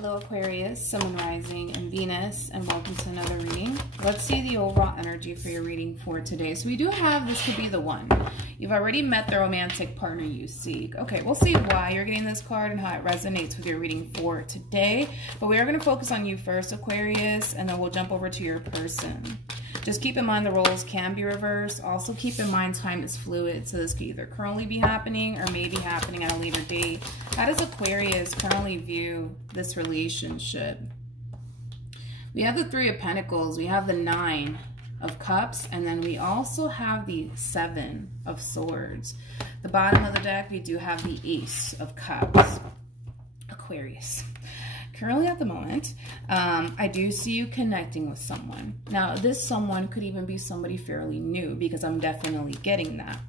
Hello Aquarius, Sun, Moon, Rising, and Venus, and welcome to another reading. Let's see the overall energy for your reading for today. So we do have, this could be the one. You've already met the romantic partner you seek. Okay, we'll see why you're getting this card and how it resonates with your reading for today. But we are going to focus on you first, Aquarius, and then we'll jump over to your person. Just keep in mind the roles can be reversed. Also keep in mind time is fluid, so this could either currently be happening or maybe happening at a later date. How does Aquarius currently view this relationship? We have the Three of Pentacles, we have the Nine of Cups, and then we also have the Seven of Swords. The bottom of the deck, we do have the Ace of Cups. Aquarius. Currently at the moment, I do see you connecting with someone. Now, this someone could even be somebody fairly new because I'm definitely getting that.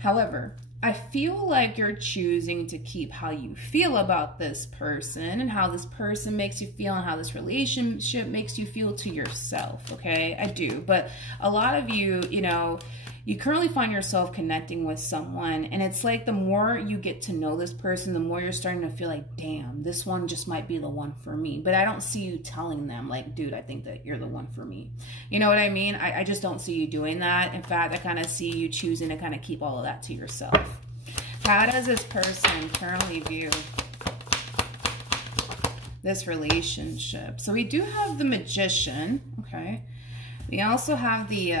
However, I feel like you're choosing to keep how you feel about this person and how this person makes you feel and how this relationship makes you feel to yourself, okay? I do, but a lot of you, you know, you currently find yourself connecting with someone, and it's like the more you get to know this person, the more you're starting to feel like, damn, this one just might be the one for me. But I don't see you telling them, like, dude, I think that you're the one for me. You know what I mean? I just don't see you doing that. In fact, I kind of see you choosing to kind of keep all of that to yourself. How does this person currently view this relationship? So we do have the Magician, okay? We also have the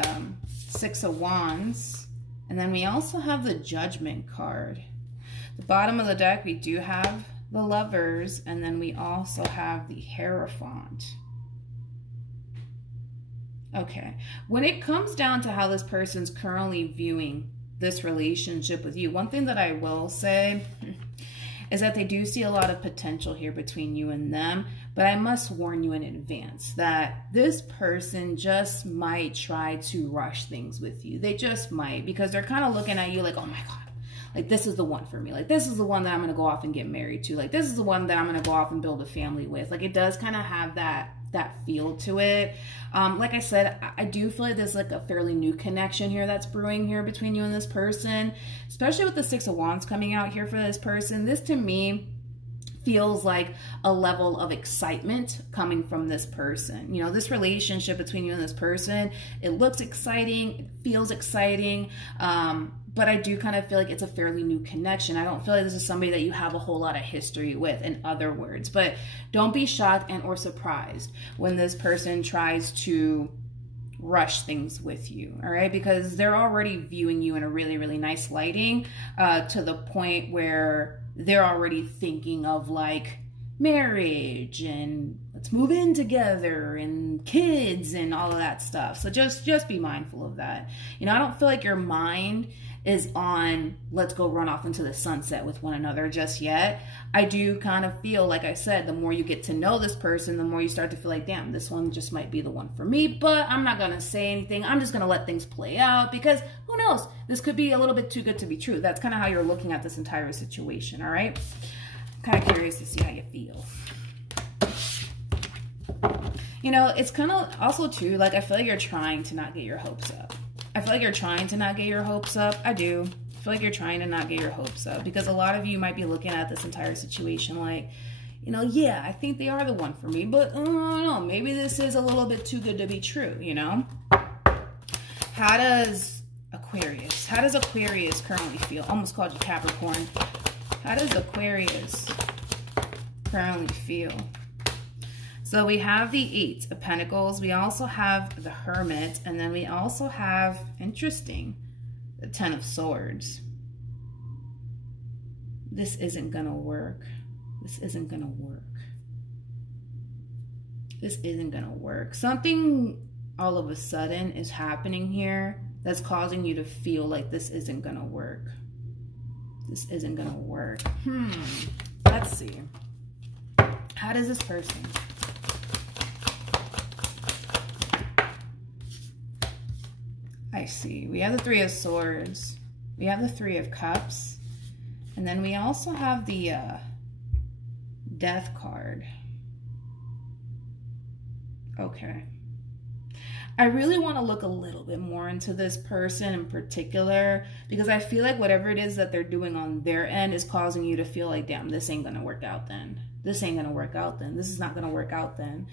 Six of Wands, and then we also have the Judgment card. The bottom of the deck, we do have the Lovers, and then we also have the Hierophant. Okay, when it comes down to how this person's currently viewing this relationship with you, one thing that I will say is that they do see a lot of potential here between you and them, but I must warn you in advance that this person just might try to rush things with you. They just might, because they're kind of looking at you like, oh my God, like this is the one for me. Like this is the one that I'm going to go off and get married to. Like this is the one that I'm going to go off and build a family with. Like it does kind of have that feel to it. Like I said, I do feel like there's like a fairly new connection here that's brewing here between you and this person, especially with the Six of Wands coming out here for this person. This to me feels like a level of excitement coming from this person. You know, this relationship between you and this person, it looks exciting, it feels exciting, but I do kind of feel like it's a fairly new connection. I don't feel like this is somebody that you have a whole lot of history with, in other words. But don't be shocked and or surprised when this person tries to rush things with you, all right? Because they're already viewing you in a really, really nice lighting, to the point where they're already thinking of like marriage and let's move in together and kids and all of that stuff. So just be mindful of that. You know, I don't feel like your mind is on let's go run off into the sunset with one another just yet. I do kind of feel, like I said, the more you get to know this person, the more you start to feel like, damn, this one just might be the one for me, but I'm not going to say anything. I'm just going to let things play out because who knows? This could be a little bit too good to be true. That's kind of how you're looking at this entire situation, all right? I'm kind of curious to see how you feel. You know, it's kind of also too, like, I feel like you're trying to not get your hopes up. I feel like you're trying to not get your hopes up. I do. I feel like you're trying to not get your hopes up because a lot of you might be looking at this entire situation like, you know, yeah, I think they are the one for me, but I don't know, maybe this is a little bit too good to be true, you know? How does Aquarius currently feel? Almost called you Capricorn. How does Aquarius currently feel? So we have the Eight of Pentacles. We also have the Hermit. And then we also have, interesting, the Ten of Swords. This isn't going to work. This isn't going to work. This isn't going to work. Something all of a sudden is happening here that's causing you to feel like this isn't going to work. This isn't going to work. Let's see. How does this person... I see. We have the Three of Swords. We have the Three of Cups. And then we also have the Death card. Okay. I really want to look a little bit more into this person in particular, because I feel like whatever it is that they're doing on their end is causing you to feel like, damn, this ain't going to work out then. This ain't going to work out then. This is not going to work out then.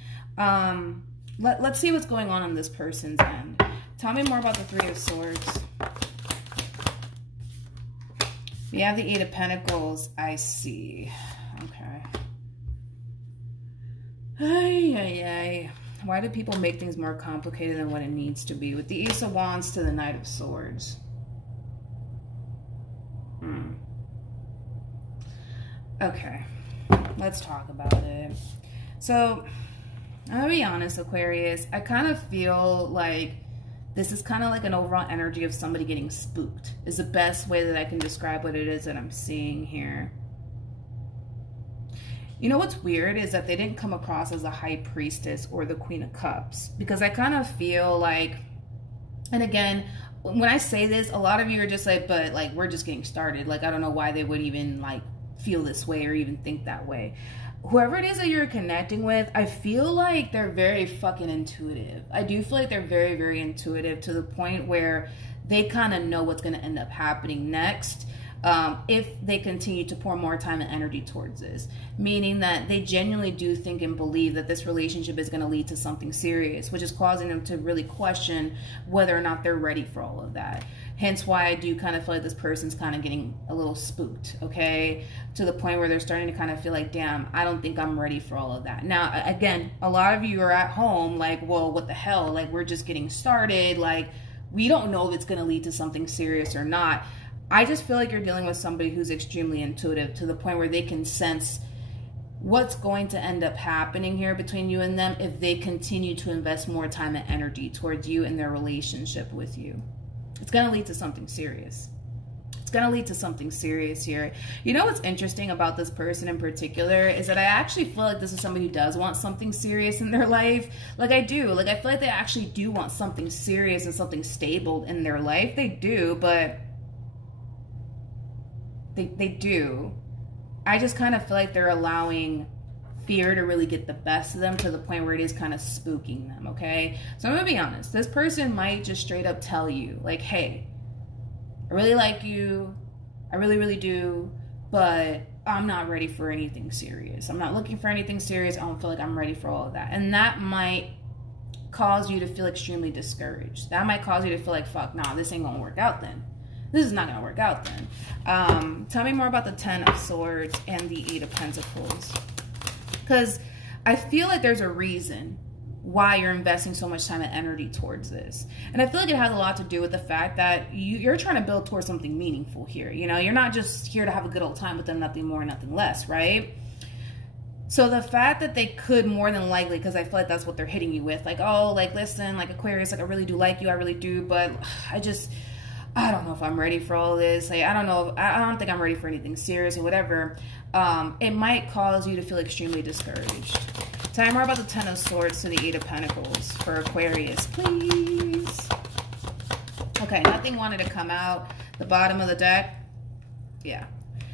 Let's see what's going on this person's end. Tell me more about the Three of Swords. We have the Eight of Pentacles. I see. Okay. Ay, ay, ay. Why do people make things more complicated than what it needs to be? With the Ace of Wands to the Knight of Swords. Okay. Let's talk about it. So, I'm gonna be honest, Aquarius. I kind of feel like this is kind of like an overall energy of somebody getting spooked. Is the best way that I can describe what it is that I'm seeing here. You know what's weird is that they didn't come across as a High Priestess or the Queen of Cups, because I kind of feel like, and again, when I say this, a lot of you are just like, but like, we're just getting started. Like, I don't know why they would even like feel this way or even think that way. Whoever it is that you're connecting with, I feel like they're very fucking intuitive. I do feel like they're very, very intuitive to the point where they kind of know what's going to end up happening next. If they continue to pour more time and energy towards this, meaning that they genuinely do think and believe that this relationship is going to lead to something serious, which is causing them to really question whether or not they're ready for all of that. Hence why I do kind of feel like this person's kind of getting a little spooked, okay? To the point where they're starting to kind of feel like, damn, I don't think I'm ready for all of that. Now, again, a lot of you are at home like, well, what the hell? Like, we're just getting started. Like, we don't know if it's going to lead to something serious or not. I just feel like you're dealing with somebody who's extremely intuitive to the point where they can sense what's going to end up happening here between you and them if they continue to invest more time and energy towards you and their relationship with you. It's going to lead to something serious. It's going to lead to something serious here. You know what's interesting about this person in particular is that I actually feel like this is somebody who does want something serious in their life. Like, I do. Like, I feel like they actually do want something serious and something stable in their life. They do, but They do. I just kind of feel like they're allowing fear to really get the best of them to the point where it is kind of spooking them, okay? So I'm going to be honest. This person might just straight up tell you, like, hey, I really like you. I really, really do. But I'm not ready for anything serious. I'm not looking for anything serious. I don't feel like I'm ready for all of that. And that might cause you to feel extremely discouraged. That might cause you to feel like, fuck, nah, this ain't going to work out then. This is not going to work out then. Tell me more about the Ten of Swords and the Eight of Pentacles. Because I feel like there's a reason why you're investing so much time and energy towards this. And I feel like it has a lot to do with the fact that you're trying to build towards something meaningful here. You know, you're not just here to have a good old time with them, nothing more, nothing less, right? So the fact that they could more than likely, because I feel like that's what they're hitting you with. Like, oh, like, listen, like, Aquarius, like, I really do like you. I really do. But I don't know if I'm ready for all this. Like, I don't think I'm ready for anything serious or whatever. It might cause you to feel extremely discouraged. Tell me more about the Ten of Swords to the Eight of Pentacles for Aquarius, please. Okay, nothing wanted to come out. The bottom of the deck. Yeah.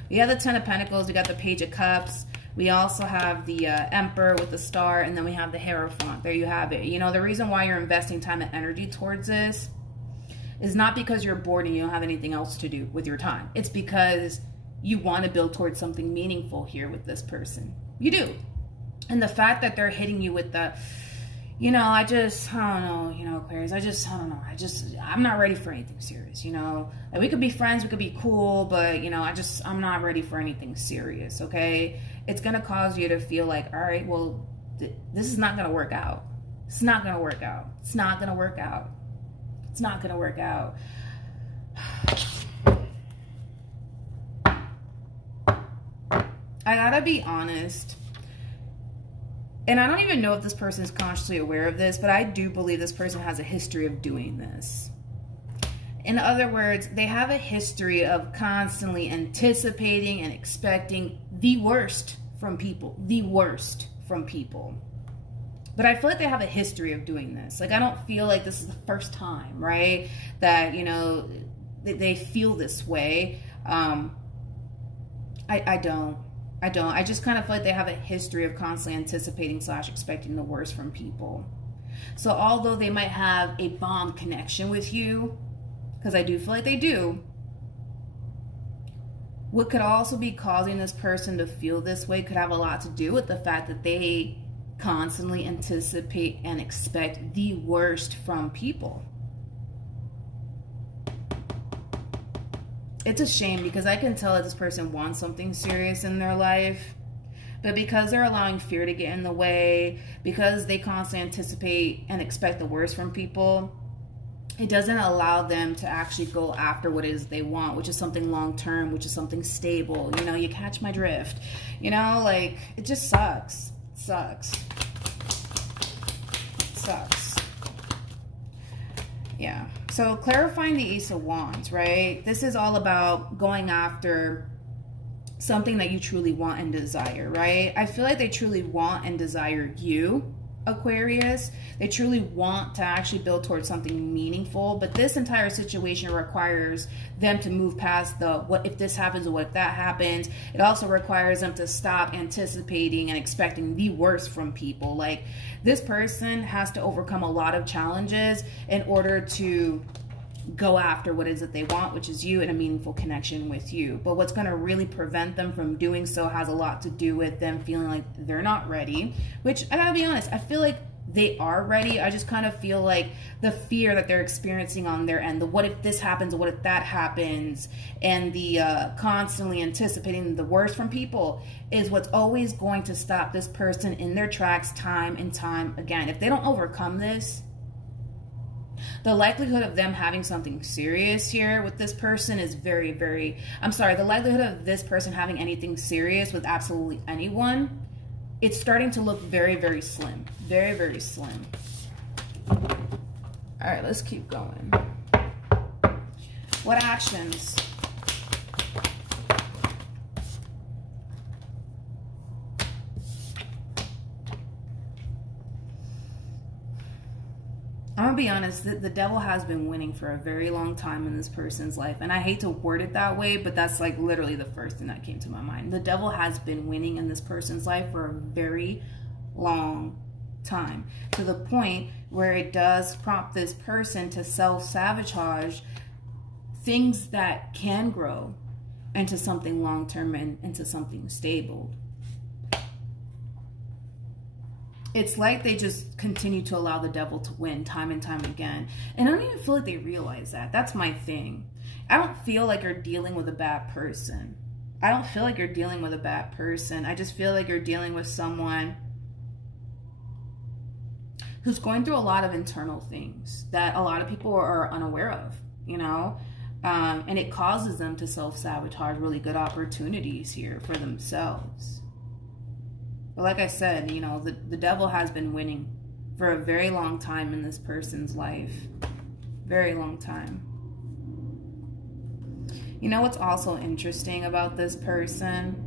We have the Ten of Pentacles. We got the Page of Cups. We also have the Emperor with the star. And then we have the Hierophant. There you have it. You know, the reason why you're investing time and energy towards this is not because you're bored and you don't have anything else to do with your time. It's because you want to build towards something meaningful here with this person. You do. And the fact that they're hitting you with the, you know, I don't know, you know, Aquarius, I don't know. I'm not ready for anything serious, you know. Like, we could be friends, we could be cool, but, you know, I'm not ready for anything serious, okay? It's going to cause you to feel like, all right, well, this is not going to work out. It's not going to work out. It's not going to work out. It's not going to work out. I gotta be honest. And I don't even know if this person is consciously aware of this, but I do believe this person has a history of doing this. In other words, they have a history of constantly anticipating and expecting the worst from people. The worst from people. But I feel like they have a history of doing this. Like, I don't feel like this is the first time, right? That, you know, they feel this way. I don't. I just kind of feel like they have a history of constantly anticipating / expecting the worst from people. So although they might have a bomb connection with you, because I do feel like they do, what could also be causing this person to feel this way could have a lot to do with the fact that they constantly anticipate and expect the worst from people. It's a shame because I can tell that this person wants something serious in their life, but because they're allowing fear to get in the way, because they constantly anticipate and expect the worst from people, it doesn't allow them to actually go after what it is they want, which is something long-term, which is something stable. You know, you catch my drift. You know, like, it just sucks. It sucks. It sucks. Yeah. So clarifying the Ace of Wands, right? This is all about going after something that you truly want and desire, right? I feel like they truly want and desire you, Aquarius. They truly want to actually build towards something meaningful, but this entire situation requires them to move past the what if this happens or what if that happens. It also requires them to stop anticipating and expecting the worst from people. Like, this person has to overcome a lot of challenges in order to go after what it is that they want, which is you and a meaningful connection with you. But what's going to really prevent them from doing so has a lot to do with them feeling like they're not ready, which I gotta be honest, I feel like they are ready. I just kind of feel like the fear that they're experiencing on their end, the what if this happens, what if that happens, and the constantly anticipating the worst from people is what's always going to stop this person in their tracks time and time again. If they don't overcome this, the likelihood of them having something serious here with this person is very, very, the likelihood of this person having anything serious with absolutely anyone, it's starting to look very, very slim. Very, very slim. All right, let's keep going. What actions? I'm gonna be honest, the devil has been winning for a very long time in this person's life. And I hate to word it that way, but that's like literally the first thing that came to my mind. The devil has been winning in this person's life for a very long time, to the point where it does prompt this person to self-sabotage things that can grow into something long-term and into something stable. It's like they just continue to allow the devil to win time and time again. And I don't even feel like they realize that. That's my thing. I don't feel like you're dealing with a bad person. I don't feel like you're dealing with a bad person. I just feel like you're dealing with someone who's going through a lot of internal things that a lot of people are unaware of, you know? And it causes them to self-sabotage really good opportunities here for themselves. But like I said, you know, the devil has been winning for a very long time in this person's life. Very long time. You know what's also interesting about this person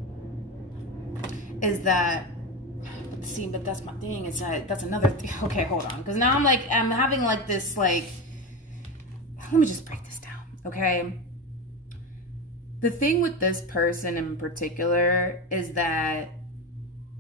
is that, see, but that's my thing, is that that's another thing. Okay, hold on. Because now I'm having like this, like, let me just break this down, okay? The thing with this person in particular is that,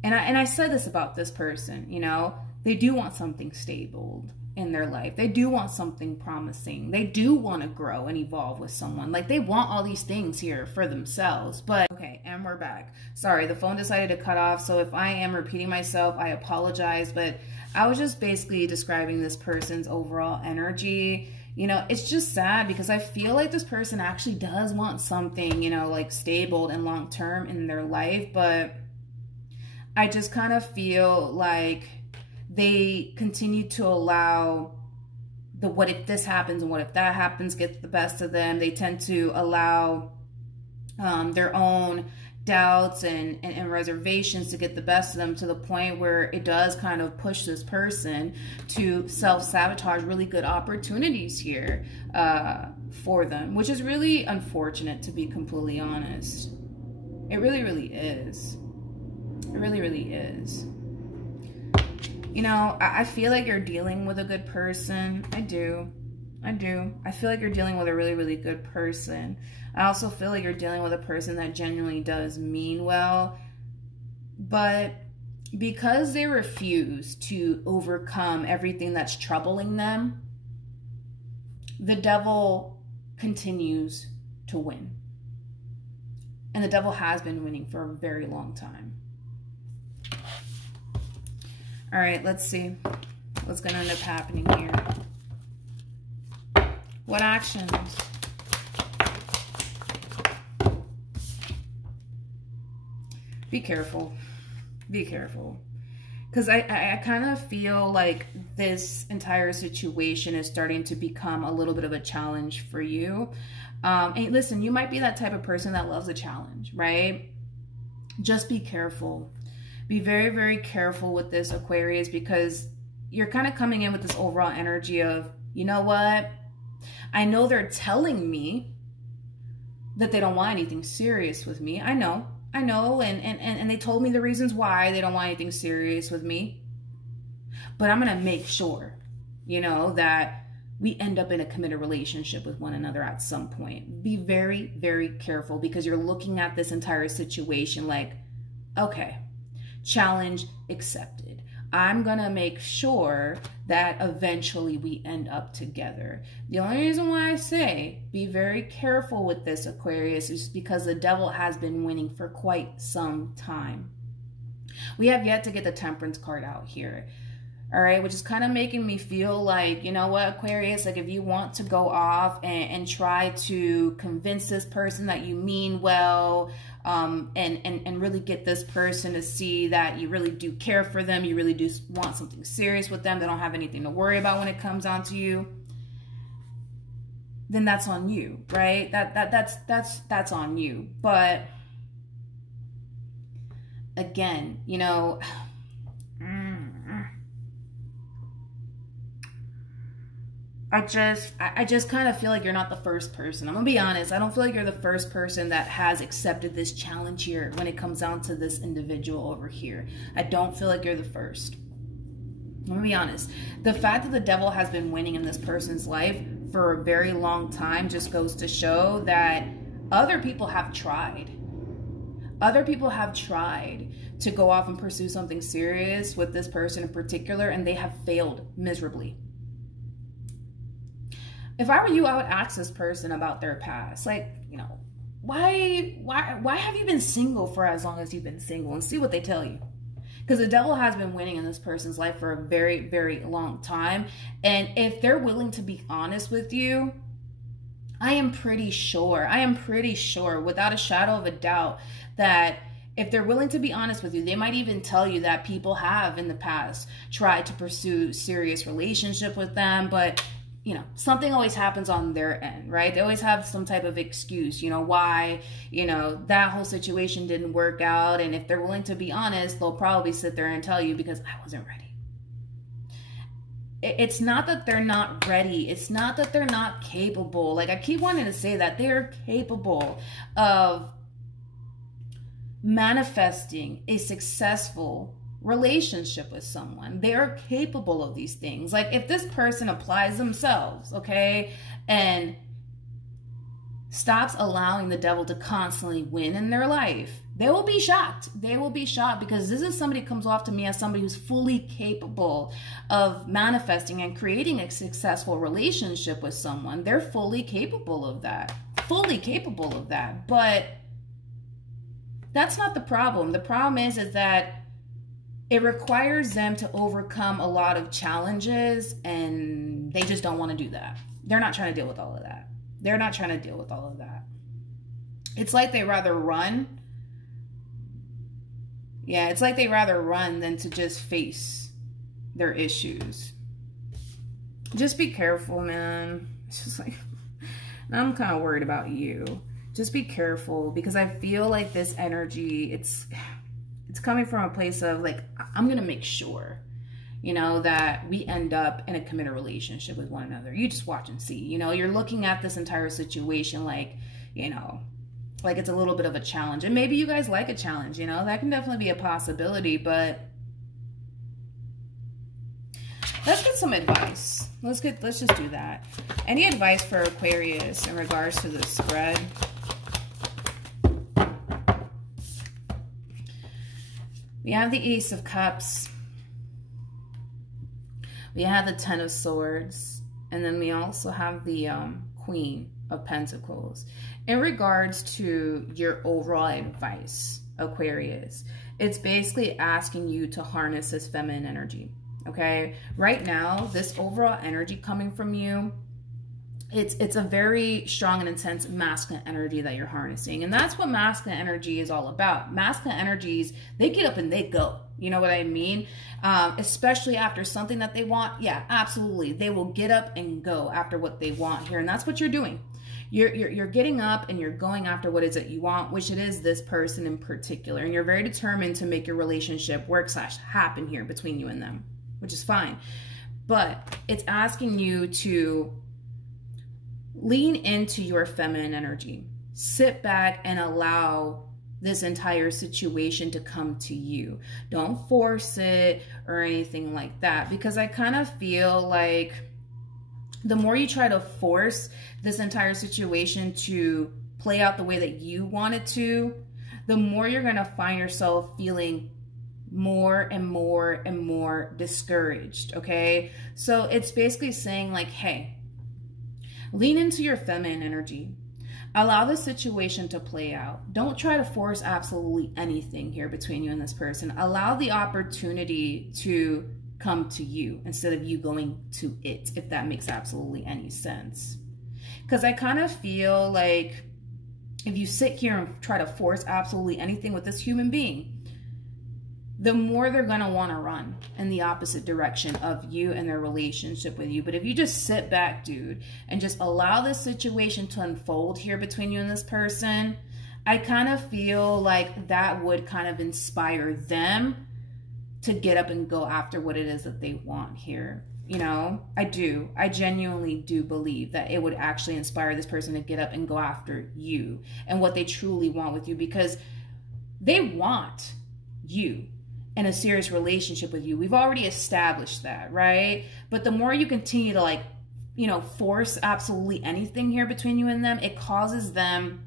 and I said this about this person, you know, they do want something stable in their life. They do want something promising. They do want to grow and evolve with someone. Like, they want all these things here for themselves. But, okay, and we're back. Sorry, the phone decided to cut off. So if I am repeating myself, I apologize. But I was just basically describing this person's overall energy. You know, it's just sad because I feel like this person actually does want something, you know, like stable and long-term in their life. But I just kind of feel like they continue to allow the what if this happens and what if that happens get the best of them. They tend to allow their own doubts and reservations to get the best of them, to the point where it does kind of push this person to self-sabotage really good opportunities here for them, which is really unfortunate, to be completely honest. It really, really is. It really, really is. You know, I feel like you're dealing with a good person. I do. I do. I feel like you're dealing with a really, really good person. I also feel like you're dealing with a person that genuinely does mean well. But because they refuse to overcome everything that's troubling them, the devil continues to win. And the devil has been winning for a very long time. All right, let's see what's going to end up happening here. What actions? Be careful. Be careful. Because I kind of feel like this entire situation is starting to become a little bit of a challenge for you. And listen, you might be that type of person that loves a challenge, right? Just be careful. Be very, very careful with this, Aquarius, because you're kind of coming in with this overall energy of, you know what? I know they're telling me that they don't want anything serious with me. I know, and they told me the reasons why they don't want anything serious with me. But I'm going to make sure, you know, that we end up in a committed relationship with one another at some point. Be very, very careful, because you're looking at this entire situation like, okay, challenge accepted. I'm going to make sure that eventually we end up together. The only reason why I say be very careful with this, Aquarius, is because the devil has been winning for quite some time. We have yet to get the Temperance card out here. All right, which is kind of making me feel like, you know what, Aquarius, like if you want to go off and try to convince this person that you mean well, and really get this person to see that you really do care for them, you really do want something serious with them, they don't have anything to worry about when it comes down to you, then that's on you, right? That's on you. But again, you know, I just kind of feel like you're not the first person. I'm gonna be honest. I don't feel like you're the first person that has accepted this challenge here when it comes down to this individual over here. I don't feel like you're the first. I'm gonna be honest. The fact that the devil has been winning in this person's life for a very long time just goes to show that other people have tried. Other people have tried to go off and pursue something serious with this person in particular, and they have failed miserably. If I were you, I would ask this person about their past. Like, you know, why have you been single for as long as you've been single? And see what they tell you. Because the devil has been winning in this person's life for a very, very long time. And if they're willing to be honest with you, I am pretty sure without a shadow of a doubt that if they're willing to be honest with you, they might even tell you that people have in the past tried to pursue serious relationship with them, but you know, something always happens on their end, right? They always have some type of excuse, you know, why, you know, that whole situation didn't work out. And if they're willing to be honest, they'll probably sit there and tell you, because I wasn't ready. It's not that they're not ready. It's not that they're not capable. Like, I keep wanting to say that they're capable of manifesting a successful relationship with someone. They are capable of these things. Like, if this person applies themselves, okay, and stops allowing the devil to constantly win in their life, they will be shocked. They will be shocked, because this is somebody who comes off to me as somebody who's fully capable of manifesting and creating a successful relationship with someone. They're fully capable of that. Fully capable of that. But that's not the problem. The problem is that it requires them to overcome a lot of challenges, and they just don't want to do that. They're not trying to deal with all of that. They're not trying to deal with all of that. It's like they rather run. Yeah, it's like they rather run than to just face their issues. Just be careful, man. It's just like, I'm kind of worried about you. Just be careful, because I feel like this energy, it's coming from a place of like, I'm going to make sure, you know, that we end up in a committed relationship with one another. You just watch and see, you know, you're looking at this entire situation like, you know, like it's a little bit of a challenge. And maybe you guys like a challenge, you know, that can definitely be a possibility. But let's get some advice. Let's just do that. Any advice for Aquarius in regards to the spread? We have the Ace of Cups. We have the Ten of Swords. And then we also have the Queen of Pentacles. In regards to your overall advice, Aquarius, it's basically asking you to harness this feminine energy, okay? Right now, this overall energy coming from you, it's a very strong and intense masculine energy that you're harnessing. And that's what masculine energy is all about. Masculine energies, they get up and they go. You know what I mean? Especially after something that they want. Yeah, absolutely. They will get up and go after what they want here. And that's what you're doing. You're getting up and you're going after what is it you want, which it is this person in particular. And you're very determined to make your relationship work / happen here between you and them, which is fine. But it's asking you to lean into your feminine energy. Sit back and allow this entire situation to come to you. Don't force it or anything like that, because I kind of feel like the more you try to force this entire situation to play out the way that you want it to, the more you're going to find yourself feeling more and more and more discouraged, okay? So it's basically saying like, hey, lean into your feminine energy. Allow the situation to play out. Don't try to force absolutely anything here between you and this person. Allow the opportunity to come to you instead of you going to it, if that makes absolutely any sense. Because I kind of feel like if you sit here and try to force absolutely anything with this human being, the more they're going to want to run in the opposite direction of you and their relationship with you. But if you just sit back, dude, and just allow this situation to unfold here between you and this person, I kind of feel like that would kind of inspire them to get up and go after what it is that they want here. You know, I do. I genuinely do believe that it would actually inspire this person to get up and go after you and what they truly want with you, because they want you in a serious relationship with you. We've already established that, right? But the more you continue to, like, you know, force absolutely anything here between you and them, it causes them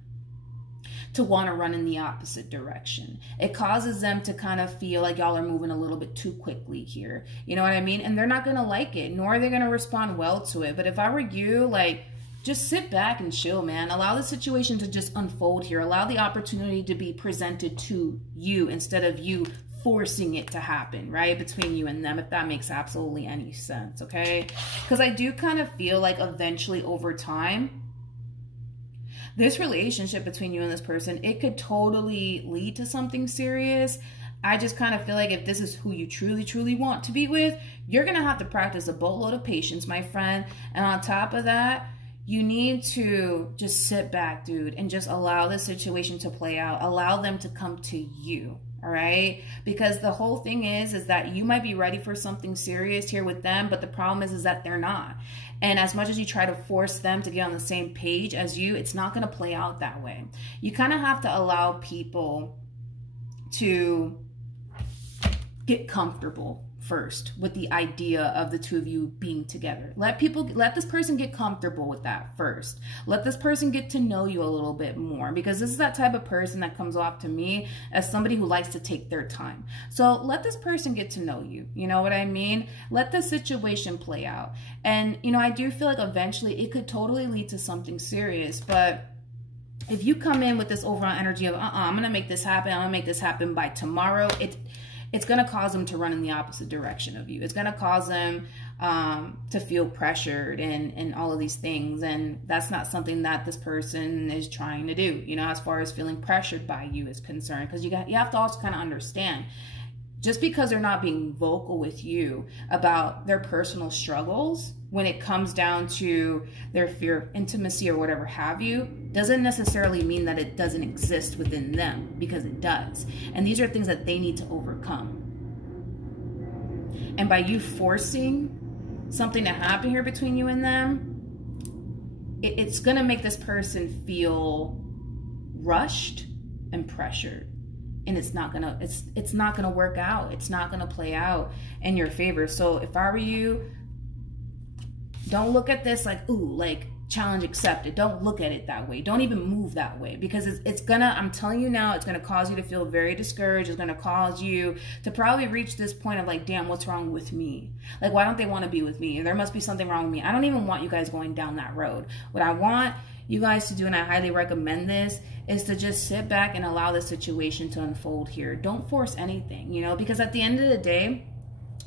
to want to run in the opposite direction. It causes them to kind of feel like y'all are moving a little bit too quickly here. You know what I mean? And they're not going to like it, nor are they going to respond well to it. But if I were you, like, just sit back and chill, man. Allow the situation to just unfold here. Allow the opportunity to be presented to you instead of you forcing it to happen, right, between you and them, if that makes absolutely any sense, okay? Because I do kind of feel like eventually over time, this relationship between you and this person, it could totally lead to something serious. I just kind of feel like if this is who you truly, truly want to be with, you're going to have to practice a boatload of patience, my friend. And on top of that, you need to just sit back, dude, and just allow the situation to play out. Allow them to come to you. All right, because the whole thing is that you might be ready for something serious here with them, but the problem is that they're not. And as much as you try to force them to get on the same page as you, it's not going to play out that way. You kind of have to allow people to get comfortable first with the idea of the two of you being together. Let this person get comfortable with that first. Let this person get to know you a little bit more, because this is that type of person that comes off to me as somebody who likes to take their time. So let this person get to know you. You know what I mean? Let the situation play out. And, you know, I do feel like eventually it could totally lead to something serious, but if you come in with this overall energy of, I'm going to make this happen, I'm going to make this happen by tomorrow, it's going to cause them to run in the opposite direction of you. It's going to cause them to feel pressured and all of these things. And that's not something that this person is trying to do, you know, as far as feeling pressured by you is concerned. Because you have to also kind of understand, just because they're not being vocal with you about their personal struggles when it comes down to their fear of intimacy or whatever have you, doesn't necessarily mean that it doesn't exist within them, because it does. And these are things that they need to overcome. And by you forcing something to happen here between you and them, it's going to make this person feel rushed and pressured. And it's not gonna work out. It's not gonna play out in your favor. So if I were you, don't look at this like, ooh, like challenge accepted. Don't look at it that way. Don't even move that way, because it's gonna, I'm telling you now, it's gonna cause you to feel very discouraged. It's gonna cause you to probably reach this point of like, damn, what's wrong with me? Like, why don't they want to be with me? There must be something wrong with me. I don't even want you guys going down that road. What I want you guys to do, and I highly recommend this, is to just sit back and allow the situation to unfold here. Don't force anything, you know, because at the end of the day,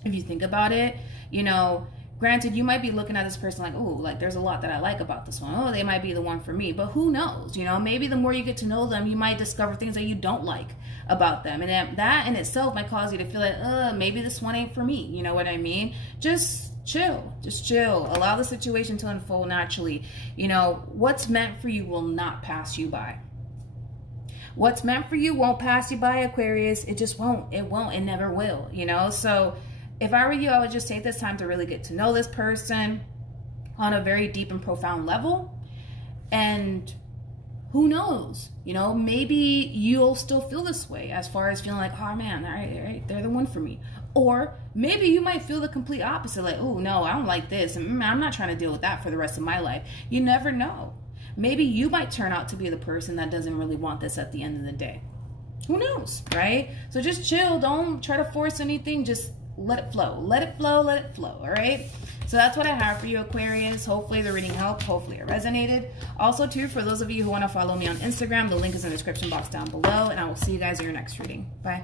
if you think about it, you know, granted, you might be looking at this person like, oh, like there's a lot that I like about this one. Oh, they might be the one for me. But who knows? You know, maybe the more you get to know them, you might discover things that you don't like about them. And that in itself might cause you to feel like, maybe this one ain't for me. You know what I mean? Just chill. Just chill. Allow the situation to unfold naturally. You know, what's meant for you will not pass you by. What's meant for you won't pass you by, Aquarius. It just won't. It won't. It never will. You know, so if I were you, I would just take this time to really get to know this person on a very deep and profound level. And who knows, you know, maybe you'll still feel this way as far as feeling like, oh man, all right, they're the one for me. Or maybe you might feel the complete opposite, like, oh no, I don't like this. And I'm not trying to deal with that for the rest of my life. You never know. Maybe you might turn out to be the person that doesn't really want this at the end of the day. Who knows, right? So just chill. Don't try to force anything. Just let it flow. Let it flow. Let it flow. All right. So that's what I have for you, Aquarius. Hopefully the reading helped. Hopefully it resonated. Also, too, for those of you who want to follow me on Instagram, the link is in the description box down below. And I will see you guys in your next reading. Bye.